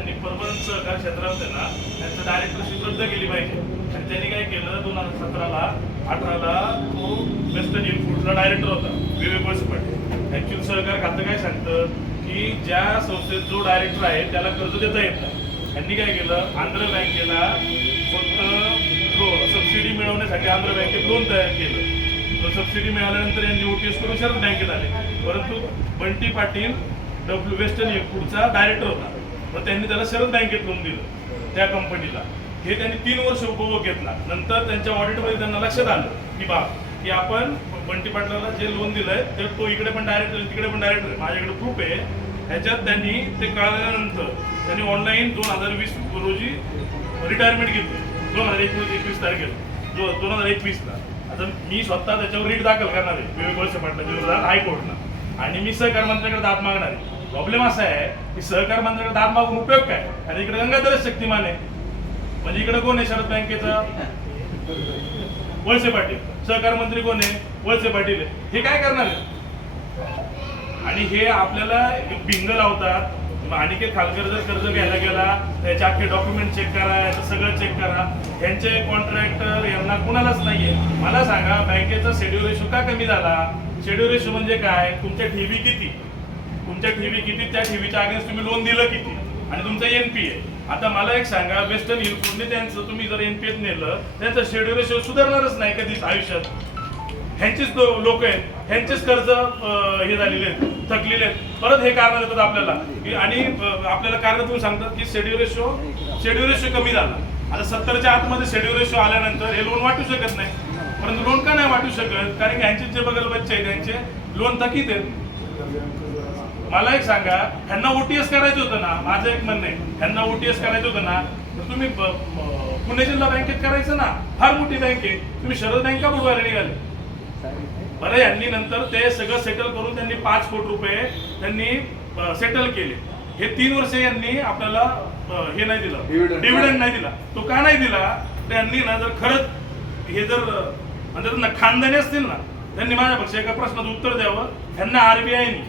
त्यांनी परमनंट सहकार क्षेत्रात ना त्यांचं डायरेक्टरशिप रद्द केली पाहिजे. आणि त्यांनी काय केलं 2017ला 18ला तो वेस्टर्न इनफूडचा डायरेक्टर होता विवेक वळसे पाटील. ऍक्च्युअली सहकार खातं काय सांगतं की ज्या संस्थेत जो डायरेक्टर आहे त्याला कर्ज देता येत नाही. त्यांनी काय केलं आंध्र बँकेला फक्त सबसिडी मिळवण्यासाठी आंध्र बँकेत लोन तयार केलं. सबसिडी मिळाल्यानंतर यांनी ओटीएस करून शरद बँकेत आले. परंतु बंटी पाटील वेस्टर्न इनफूडचा डायरेक्टर होता, मग त्यांनी त्याला शरद बँकेत लोन दिलं त्या कंपनीला. हे त्यांनी 3 वर्ष उपभोग घेतला. नंतर त्यांच्या ऑडिटमध्ये त्यांना लक्षात आलं की आपण बंटी पाटलाला जे लोन दिलंय तर तो इकडे पण डायरेक्टर तिकडे पण डायरेक्टर, माझ्याकडे प्रूफ आहे. ह्याच्यात त्यांनी ते कळल्यानंतर त्यांनी ऑनलाईन 2020 रोजी रिटायरमेंट घेतली 2021 तारखेला 2021ला. आता मी स्वतः त्याच्यावर रीट दाखल करणार आहे विवेक वळसे पाटलाच्या विरोधात हायकोर्टला, आणि मी सहकार मंत्र्याकडे दाद मागणार आहे. प्रॉब्लेम असा आहे की सहकार मंत्र्याकडे दाद मागून उपयोग काय, आणि इकडे गंगाधरच शक्तिमान आहे. म्हणजे इकडे कोण आहे शरद बँकेचा वळसे पाटील, सहकार मंत्री कोण आहे वळसे पाटील आहे. हे काय करणार आहे? आणि हे आपल्याला भिंग लावतात. अनिकेत खालकर जर कर्ज घ्यायला गेला त्याचे अख्खे डॉक्युमेंट चेक करा, याचं सगळं चेक करा. यांचे कॉन्ट्रॅक्टर यांना कुणालाच नाहीये. मला सांगा बँकेचा शेड्यूल रेशो का कमी झाला? शेड्यूल रेशो म्हणजे काय? तुमच्या ठेवी किती, त्या ठेवीच्या अगेन्स्ट तुम्ही लोन दिलं किती, आणि तुमचा एनपीए. आता मला एक सांगा, वेस्टर्न इनफूडने त्यांचं तुम्ही जर एनपीए नेलं त्यांचं शेड्यूल रेशो सुधारणारच नाही कधीच आयुष्यात. ह्यांचेच लोक आहेत, ह्यांचेच कर्ज हे झालेले आहेत, थकलेले आहेत. परत हे कारण देतात आपल्याला आणि आपल्याला कारण तुम्ही सांगतात की शेड्यूल रेशो कमी झाला. आता 70च्या आतमध्ये शेड्यूल रेशो आल्यानंतर हे लोन वाटू शकत नाही. परंतु लोन का नाही वाटू शकत? कारण की ह्यांचे जे बगल बच्चे आहेत त्यांचे लोन थकीत आहेत. मला एक सांगा, ह्यांना ओटीएस करायचं होतं ना, माझं एक म्हणणं आहे, ह्यांना ओटीएस करायचं होतं ना तर तुम्ही पुणे जिल्हा बँकेत करायचं ना, फार मोठी बँक आहे. तुम्ही शरद बँक का बुडवायला निघाले? बरं, यांनी नंतर ते सगळं सेटल करून त्यांनी 5 कोटी रुपये त्यांनी सेटल केले. हे 3 वर्ष यांनी आपल्याला हे नाही दिलं, डिव्हिडंड नाही दिला. तो का नाही दिला? त्यांनी ना जर खरंच हे जर म्हणतात ना खानदानी असतील ना, त्यांनी माझ्यापेक्षा एका प्रश्नाचं उत्तर द्यावं. आरबीआयनी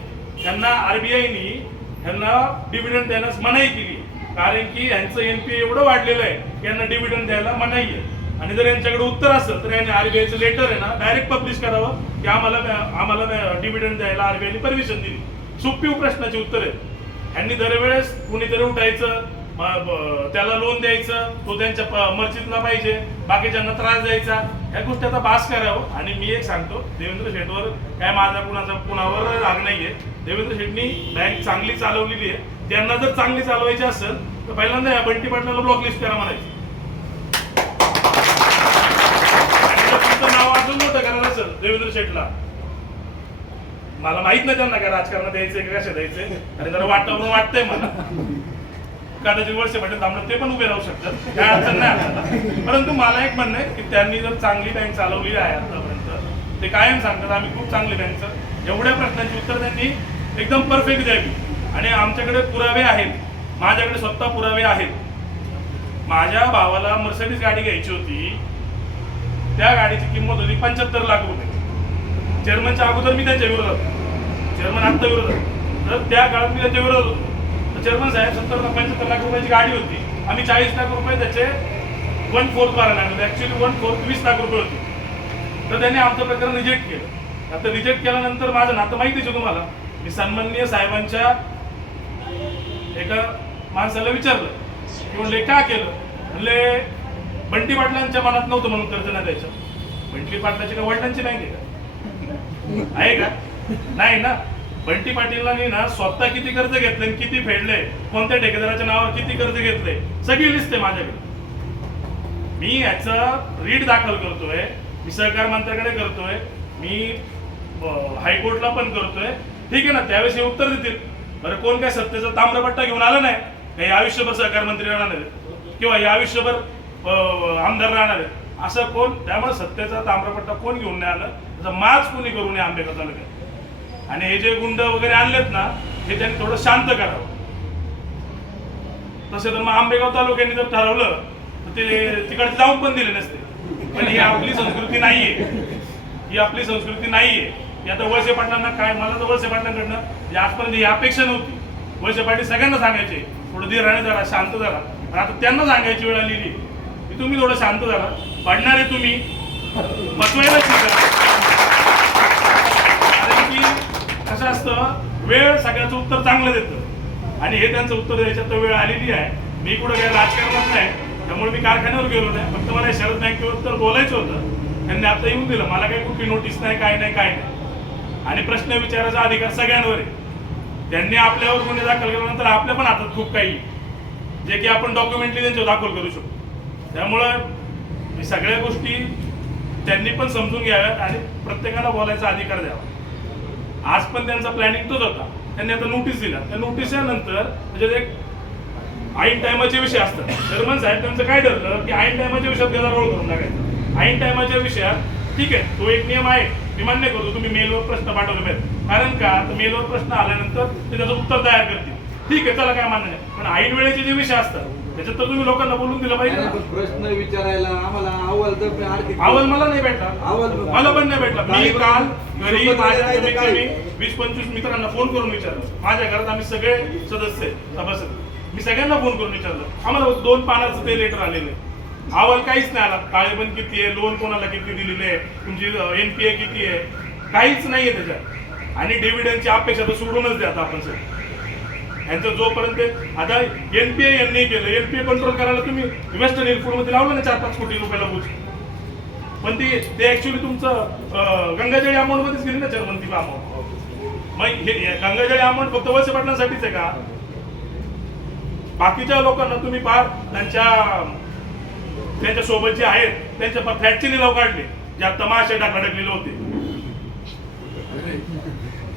ह्यांना डिव्हिडंड देण्यास मनाई केली, कारण की यांचं एनपीए एवढं वाढलेलं आहे की यांना डिव्हिडंड द्यायला मनाई आहे. आणि जर यांच्याकडे उत्तर असेल तर यांनी आरबीआयचं लेटर आहे ना डायरेक्ट पब्लिश करावं की आम्हाला डिव्हिडंड द्यायला आरबीआयने परमिशन दिली. सोपी प्रश्नाची उत्तर आहेत. यांनी दरवेळेस कुणीतरी उठायचं, त्याला लोन द्यायचं, तो त्यांच्या मर्जीतला पाहिजे, बाकीच्यांना त्रास द्यायचा. या गोष्टी आता बास करावं. आणि मी एक सांगतो, देवेंद्र शेठवर काय माझा कुणावर राग नाहीये. देवेंद्र शेठनी बँक चांगली चालवलेली आहे. त्यांना जर चांगली चालवायची असेल तर पहिल्यांदा या बंटी पाटलाला ब्लॉक लिस्ट करा म्हणायची. नाव अजून मोठं करायला असेल देवेंद्र शेठला, मला माहित नाही त्यांना काय राजकारणात द्यायचंय का कशा द्यायचंय, आणि जरा वातावरण वाटतंय मला कदाचित वळसे पाटील थांबलं ते पण उभे राहू शकतात, काय अडचण नाही आपल्याला. परंतु मला एक म्हणणं आहे की त्यांनी जर चांगली बँक चालवली आहे आतापर्यंत, ते कायम सांगतात आम्ही खूप चांगली बँक, एवढ्या प्रश्नांची उत्तर त्यांनी एकदम परफेक्ट द्यावी. आणि आमच्याकडे पुरावे आहेत, माझ्याकडे स्वतः पुरावे आहेत. माझ्या भावाला मर्सिडीज गाडी घ्यायची होती, त्या गाडीची किंमत होती 75 लाख रुपये. चेअरमनच्या अगोदर मी त्यांच्या विरोधात, चेअरमन आत्ता विरोधात, तर त्या काळात मी त्यांच्या विरोधात होतो. तर चेअरमन साहेब 75 लाख रुपयाची गाडी होती, आम्ही 40 लाख रुपये त्याचे 1/4 भरायला लागलो. ऍक्च्युली 1/4 20 लाख रुपये होती. तर त्यांनी आमचं प्रकरण रिजेक्ट केलं. आता रिजेक्ट केल्यानंतर माझं नातं माहितीच आहे तुम्हाला. मी सन्माननीय साहेबांच्या एका माणसाला विचारलं की म्हणले का केलं, म्हणले बंटी पाटलांच्या मनात नव्हतं म्हणून कर्ज नाही द्यायचं. बंटी पाटलाची का वडिलांची बँक आहे का? नाही ना. बंटी पाटीलांनी ना स्वतः किती कर्ज घेतले, किती फेडले, कोणत्या ठेकेदाराच्या नावावर किती कर्ज घेतले, सगळी लिस्ट आहे माझ्याकडे. मी याचं रीट दाखल करतोय, मी सहकार मंत्र्याकडे करतोय, मी हायकोर्टला पण करतोय. ठीक आहे ना, त्यावेळेस हे उत्तर देतील. बरं, कोण काय सत्तेचा ताम्रपट्टा घेऊन आलं नाही, काही आयुष्यभर सहकार मंत्री राहणार आहेत किंवा हे आयुष्यभर आमदार राहणार आहेत असं कोण? त्यामुळे सत्तेचा ताम्रपट्टा कोण घेऊन नाही आलं, त्याचा माज कोणी करू नये आंबेगाव तालुक्यात. आणि हे जे गुंड वगैरे आणलेत ना, हे त्यांनी थोडं शांत करावं. तसे तर मग आंबेगाव तालुक्याने जर ठरवलं तर ते तिकडे जाऊन पण दिले नसते. पण ही आपली संस्कृती नाहीये, ही आपली संस्कृती नाहीये. आता वळसे पाटलांना काय, मला तर वळसे पाटलांकडनं आजपर्यंत ही अपेक्षा नव्हती. वळसे पाटील सगळ्यांना सांगायचे थोडं धीराने जरा शांत झाला. आता त्यांना सांगायची वेळ आलेली की तुम्ही थोडं शांत झाला, पडणारे तुम्ही बसवायला शिका. कारण की कसं असतं, वेळ सगळ्याचं उत्तर चांगलं देतं आणि हे त्यांचं उत्तर द्यायच्यात तर वेळ आलेली आहे. मी कुठं काही राजकारणात नाही, त्यामुळे मी कारखान्यावर गेलो नाही. फक्त मला शरद बँकेवर तर बोलायचं होतं. त्यांनी आता येऊन दिलं. मला काही कुठली नोटीस नाही, काय नाही, काय नाही. आणि प्रश्न विचारायचा अधिकार सगळ्यांवर आहे. त्यांनी आपल्यावर गुन्हे दाखल केल्यानंतर आपल्या पण हातात खूप काही जे की आपण डॉक्युमेंटली त्यांच्यावर दाखल करू शकतो. त्यामुळं मी सगळ्या गोष्टी त्यांनी पण समजून घ्याव्यात आणि प्रत्येकाला बोलायचा अधिकार द्यावा. आज पण त्यांचा प्लॅनिंग तोच होता. त्यांनी आता नोटीस दिला. त्या नोटीसनंतर म्हणजे एक ऐन टायमाचे विषय असतात. चेअरमन साहेब त्यांचं काय ठरलं की ऐन टायमाच्या विषयात गदारोळ करून टाकायचा. ऐन टायमाच्या विषयात ठीक आहे, तो एक नियम आहे, मी मान्य करतो. तुम्ही मेलवर प्रश्न पाठवले पाहिजे. कारण का तर मेलवर प्रश्न आल्यानंतर ते त्याचं उत्तर तयार करतील. ठीक आहे, चला काय मान्य नाही. पण ऐन वेळेचे जे विषय असतात त्याच्यात तर तुम्ही लोकांना बोलून दिलं पाहिजे. प्रश्न विचारायला आम्हाला अहवाल मला नाही भेटला, मला पण नाही भेटला. मी काल घरी माझ्या कमीत कमी 20-25 मित्रांना फोन करून विचारलं. माझ्या घरात आम्ही सगळे सदस्य सभासद, मी सगळ्यांना फोन करून विचारलं. आम्हाला 2 पानाचं ते लेटर आलेलं आहे. अहवाल काहीच नाही आला. ताळेबंद किती आहे, लोन कोणाला किती दिलेले आहे, तुमची NPA किती आहे, काहीच नाहीये त्याच्यात. आणि डिव्हिडंडची अपेक्षा तर सोडूनच द्या आता आपण सर. यांचं जोपर्यंत आता NPA यांनी केलं, NPA कंट्रोल करायला तुम्ही वेस्टर्न एअरपोर्ट मध्ये लावलं ना 4-5 कोटी रुपयाला बोच. पण ते ऍक्च्युअली तुमचं गंगाजळी अमाऊंट मध्येच गेली ना चेअरमन ती अमाऊंट. मग हे गंगाजळी अमाऊंट फक्त वळसे पाटलांसाठीच आहे का? बाकीच्या लोकांना तुम्ही पार त्यांच्या सोबत जे आहेत त्यांच्या फ्लॅटचे लिलाव काढले, ज्या तमाशे अडकलेले होते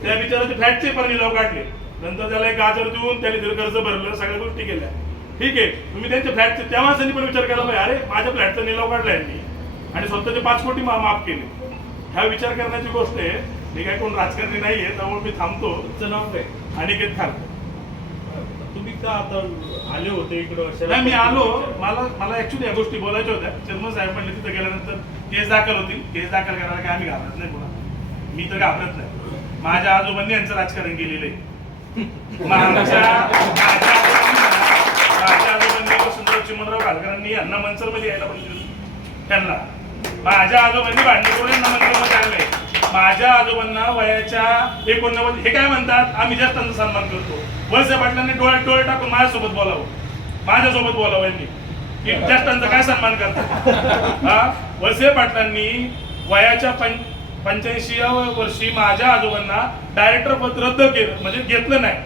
त्या बिचाराचे फ्लॅटचे पण लिलाव काढले. नंतर त्याला एक गाजर देऊन त्याने कर्ज भरलं, सगळ्या गोष्टी केल्या. ठीक आहे, तुम्ही त्यांच्या फ्लॅटचे त्या माणसांनी पण विचार केला पाहिजे, अरे माझ्या फ्लॅटचा निलाव काढला यांनी आणि स्वतःचे 5 कोटी माफ केले. ह्या विचार करण्याची गोष्ट आहे. मी काय कोण राजकारणी नाहीये, त्यामुळे मी थांबतो. नाव काय? अनिकेत खान. तुम्ही का आता आले होते इकडं? नाही, मी आलो. मला ऍक्च्युली या गोष्टी बोलायच्या होत्या. चेअरमन साहेब म्हणले तिथे गेल्यानंतर केस दाखल होतील. केस दाखल करायला काय आम्ही घाबरत नाही कोणा. मी तर घाबरत नाही. माझ्या आजोबांनी यांचं राजकारण केलेलं आहे. माझ्या आजोबांनी वसंतराव चिमणराव घालकरांनी यांना मनसरमध्ये यायला पण त्यांना माझ्या आजोबांनी भांडणे करून यांना मनसरमध्ये आणलंय. माझ्या आजोबांना वयाच्या 89 हे काय म्हणतात, आम्ही ज्येष्ठांचा सन्मान करतो. वळसे पाटलांनी डोळे टाकून माझ्यासोबत बोलावं, माझ्यासोबत बोलावं यांनी की ज्येष्ठांचा काय सन्मान करतात. हा, वळसे पाटलांनी वयाच्या 85व्या वर्षी माझ्या आजोबांना डायरेक्टर पद रद्द केलं, म्हणजे घेतलं नाही.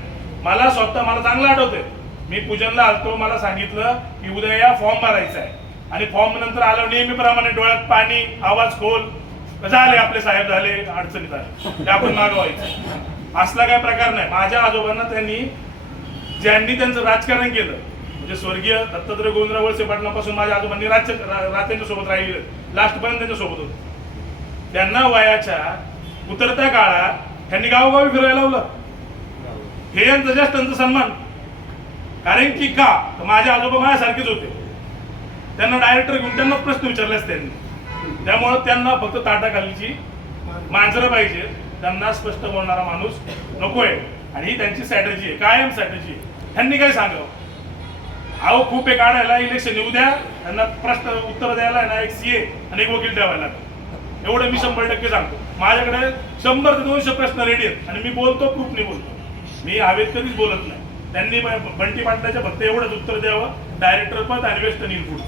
मला चांगलं आठवतंय, मी पूजनला आलतो. मला सांगितलं की उद्या या फॉर्म भरायचा आहे आणि फॉर्म नंतर आलं नेहमीप्रमाणे डोळ्यात पाणी, आवाज खोल, झाले आपले साहेब झाले, अडचणीत आले, ते आपण मागवायचं. असला काय प्रकार नाही. माझ्या आजोबांना ज्यांनी त्यांचं राजकारण केलं, म्हणजे स्वर्गीय दत्तात्रय गोविंदराव वळसे पाटलांपासून माझ्या आजोबांनी त्यांच्या सोबत राहिले, लास्ट पर्यंत त्यांच्या सोबत होते. त्यांना वयाच्या उतरत्या काळात त्यांनी गावोगावी फिरायला लावलं. हे यांचं ज्येष्ठांचा सन्मान. कारण की का तर माझे आजोबा माझ्यासारखेच होते. त्यांना डायरेक्टर घेऊन त्यांना प्रश्न विचारलेच त्यांनी. त्यामुळं त्यांना फक्त ताटाखालीची मांजरं पाहिजे, त्यांना स्पष्ट बोलणारा माणूस नकोय. आणि ही त्यांची स्ट्रॅटेजी आहे, कायम स्ट्रॅटेजी आहे. त्यांनी काय सांगावं, अहो खूप आहे काढायला, इलेक्शन येऊ द्या, त्यांना प्रश्न उत्तर द्यायला ना एक CA आणि एक वकील ठेवायला. एवढं मी 100% सांगतो. माझ्याकडे 100 ते 200 प्रश्न रेडी आहेत आणि मी बोलतो, प्रूफने बोलतो. मी हवेत कधीच बोलत नाही. त्यांनी बंटी पाटलाच्या फक्त एवढंच उत्तर द्यावं, डायरेक्टर पद आणि वेस्टर्न इनपुट,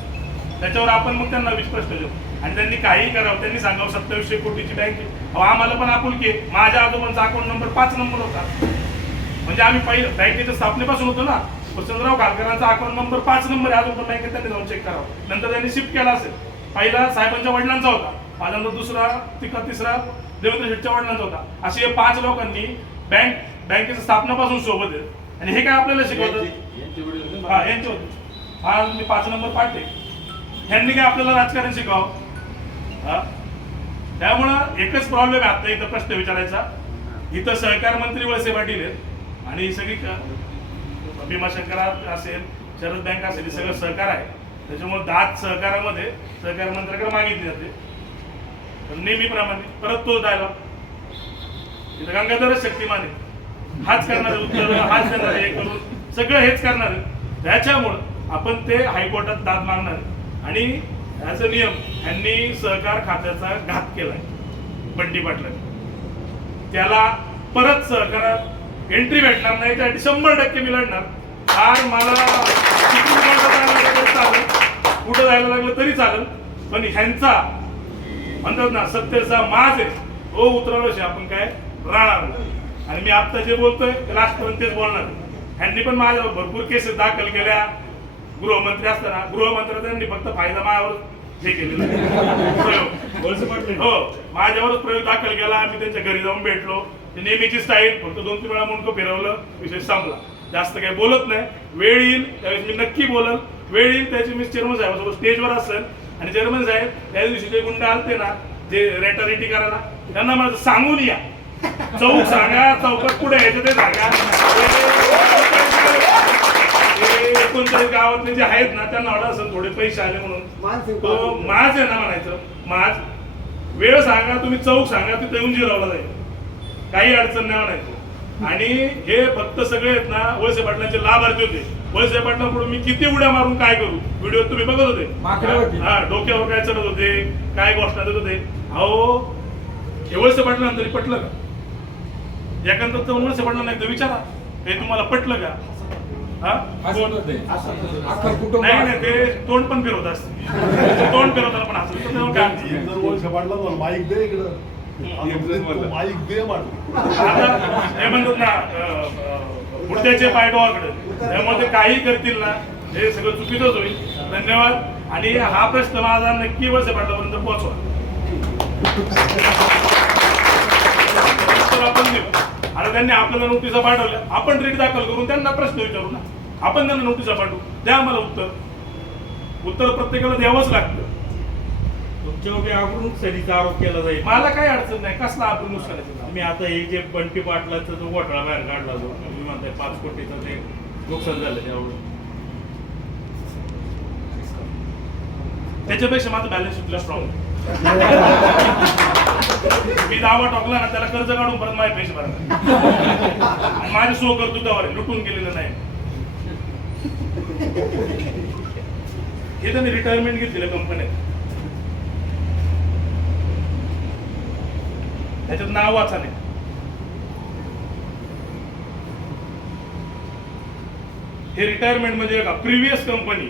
त्याच्यावर आपण मग त्यांना 20 प्रश्न देऊ आणि त्यांनी काही करावं. त्यांनी सांगावं 2700 कोटीची बँक आहे. आम्हाला पण आपुलकी आहे. माझ्या आजोबांचा अकाउंट नंबर 5 नंबर होता, म्हणजे आम्ही पहिलं बँकेच्या स्थापनेपासून होतो ना. वसंतराव घालकरांचा अकाउंट नंबर 5 नंबर आहे. अजून पण बँकेत त्यांनी जाऊन चेक करावं. नंतर त्यांनी शिफ्ट केला असेल. पहिला साहेबांच्या वडिलांचा होता, माझ्यानंतर दुसरा तिसरा देवेंद्र शेट्टीच्या वडिलांचा होता. असे हे 5 लोकांनी बँकेच्या स्थापनेपासून सोबत आहेत. आणि हे काय आपल्याला शिकवतात, हा यांचे होते. हा मी 5 नंबर पाठते. ह्यांनी काय आपल्याला राजकारण शिकावं. त्यामुळं एकच प्रॉब्लेम आहे आता इथं प्रश्न विचारायचा. इथं सहकार मंत्री वळसे पाटील आहेत आणि सगळी भीमाशंकर असेल, शरद बँक असेल, हे सगळं सहकार आहे. त्याच्यामुळे दाद सहकारामध्ये सहकार मंत्र्याकडे मागितली जाते. नेहमीप्रमाणे परत तो डायलॉग, इथं गंगाधरच शक्तिमान आहे, हाच करणार उत्तर, हाच करणार हे करून सगळं हेच करणार आहे. त्याच्यामुळं आपण ते हायकोर्टात दाद मागणार आहे. आणि याचा नियम यांनी सहकार खात्याचा घात केलाय बंटी पाटलांनी. त्याला परत सहकारात एंट्री भेटणार नाही, त्यासाठी 100% मी लढणार. फार मला किती कोर्टात जायला लागलं तरी चालेल, कुठं जायला लागलं तरी चालेल, पण ह्यांचा म्हणतात ना सत्तेचा माज आहे तो उतरवल्याशिवाय आपण काय राहणार नाही. आणि मी आता जे बोलतोय ते लास्टपर्यंत तेच बोलणार. ह्यांनी पण माझ्यावर भरपूर केसेस दाखल केल्या. गृहमंत्री असताना गृहमंत्र्यांनी फक्त फायदा माझ्यावर हे केलेलं आहे. प्रयोग. हो, माझ्यावरच प्रयोग दाखल केला. मी त्यांच्या घरी जाऊन भेटलो. ते नेहमीची स्टाईल, फक्त 2-3 वेळा मुंडकं फिरवलं, विषय संपला. जास्त काही बोलत नाही. वेळ येईल त्यावेळेस मी नक्की बोलल. वेळ येईल त्याची मी चेअरमन साहेबांसोबत स्टेजवर असेल आणि चेअरमन साहेब त्या दिवशी जे गुंड आलते ना, जे रेटारेटी करायला, त्यांना मला सांगून या. चौक सांगा, चौकात पुढे यायचं ते सांगा. 39 गावातले जे आहेत ना त्यांना वाटत असेल थोडे पैसे आले म्हणून. तो माज आहे ना म्हणायचं, माज. वेळ सांगा, तुम्ही चौक सांगा, तिथे येऊन जिरवला जाईल, काही अडचण नाही म्हणायचं. आणि हे फक्त सगळे आहेत ना वळसे पाटलांचे लाभार्थी होते. वळसे पाटलांकडून मी किती उड्या मारून काय करू, व्हिडिओ तुम्ही बघत होते. हा, डोक्यावर काय चढत होते, काय गोष्ट देत होते. अहो, हे वळसे पाटलांना तरी पटलं का? एखादं तर वळसे पाटलांना एकदा विचारा, हे तुम्हाला पटलं का? नाही नाही, ते तोंड पण फिरवत असते. तोंड फिरवताना पण असं काय माईक दे इकडं, माईक दे आता हे म्हणतात ना पुढच्याचे पाय डोळाकडे, त्यामुळे ते काही करतील ना हे सगळं चुकीचंच होईल. धन्यवाद. आणि हा प्रश्न माझा नक्की वळसे पाटलापर्यंत पोहोचवा. आपण देऊ. आता त्यांनी आपल्याला नोटिसा पाठवल्या, आपण रीट दाखल करून त्यांना प्रश्न विचारू ना. आपण त्यांना नोटिसा पाठवू, द्या आम्हाला उत्तर प्रत्येकाला द्यावंच लागतं. तुमच्यावर आगळून सरीचा आरोप केला जाईल. मला काही अडचण नाही, कसला आपण नुकसानाचं. मी आता हे जे बंटी पाटलाचा जो घोटाळा बाहेर काढला जो मी म्हणताय 5 कोटीचं ते नुकसान झालं त्यामुळे त्याच्यापेक्षा माझं बॅलन्स शीटला स्ट्रॉंग. मी दावा टाकला ना, त्याला कर्ज काढून परत माझे पैसे भरणार. माझे सो कर्तृत्वावर आहे, लुटून गेलेलं नाही. हे त्यांनी रिटायरमेंट घेतलेल्या कंपन्या, त्याच्यात नाव वाचा नाही. हे रिटायरमेंट म्हणजे का previous company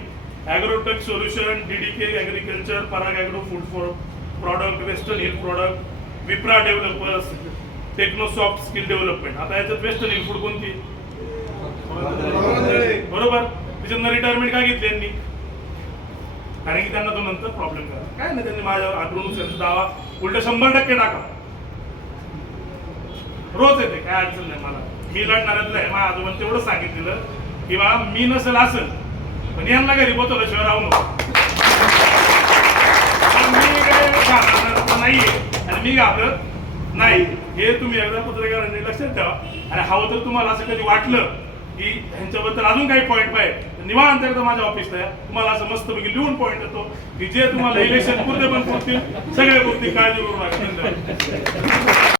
agrotech solution, DDK agriculture, Parag agro food for product, western hill product, Vipra developers, Technosoft skill development. आता याच्यात वेस्टर्न हिल फूड कोणती? बरोबर. त्याच्यातनं रिटायरमेंट काय घेतली यांनी? कारण की त्यांना तो नंतर प्रॉब्लेम करा. काय नाही, त्यांनी माझ्यावर आदरून दावा उलट 100% टाका. रोज येते, काय अडचण नाही मला. मी लढणाऱ्यातलं आहे. माझ्या आजोबांनी तेवढं सांगितलेलं की बा मी नसेल असेल पण यांना घरी बोतवल्याशिवाय राहू नको. मी काय घाबरणार नाहीये आणि मी घाबरत नाही, हे तुम्ही एकदा पत्रकारांनी लक्षात ठेवा. आणि हवं तर तुम्हाला असं कधी वाटलं की ह्यांच्याबद्दल अजून काही पॉईंट पाहिजे, निवांत एकदा माझ्या ऑफिसला या. तुम्हाला असं मस्तपैकी लिहून पॉईंट येतो की जे तुम्हाला इलेक्शन पुरते पण पुरतील, सगळे पुरतील. काळजी करू नका.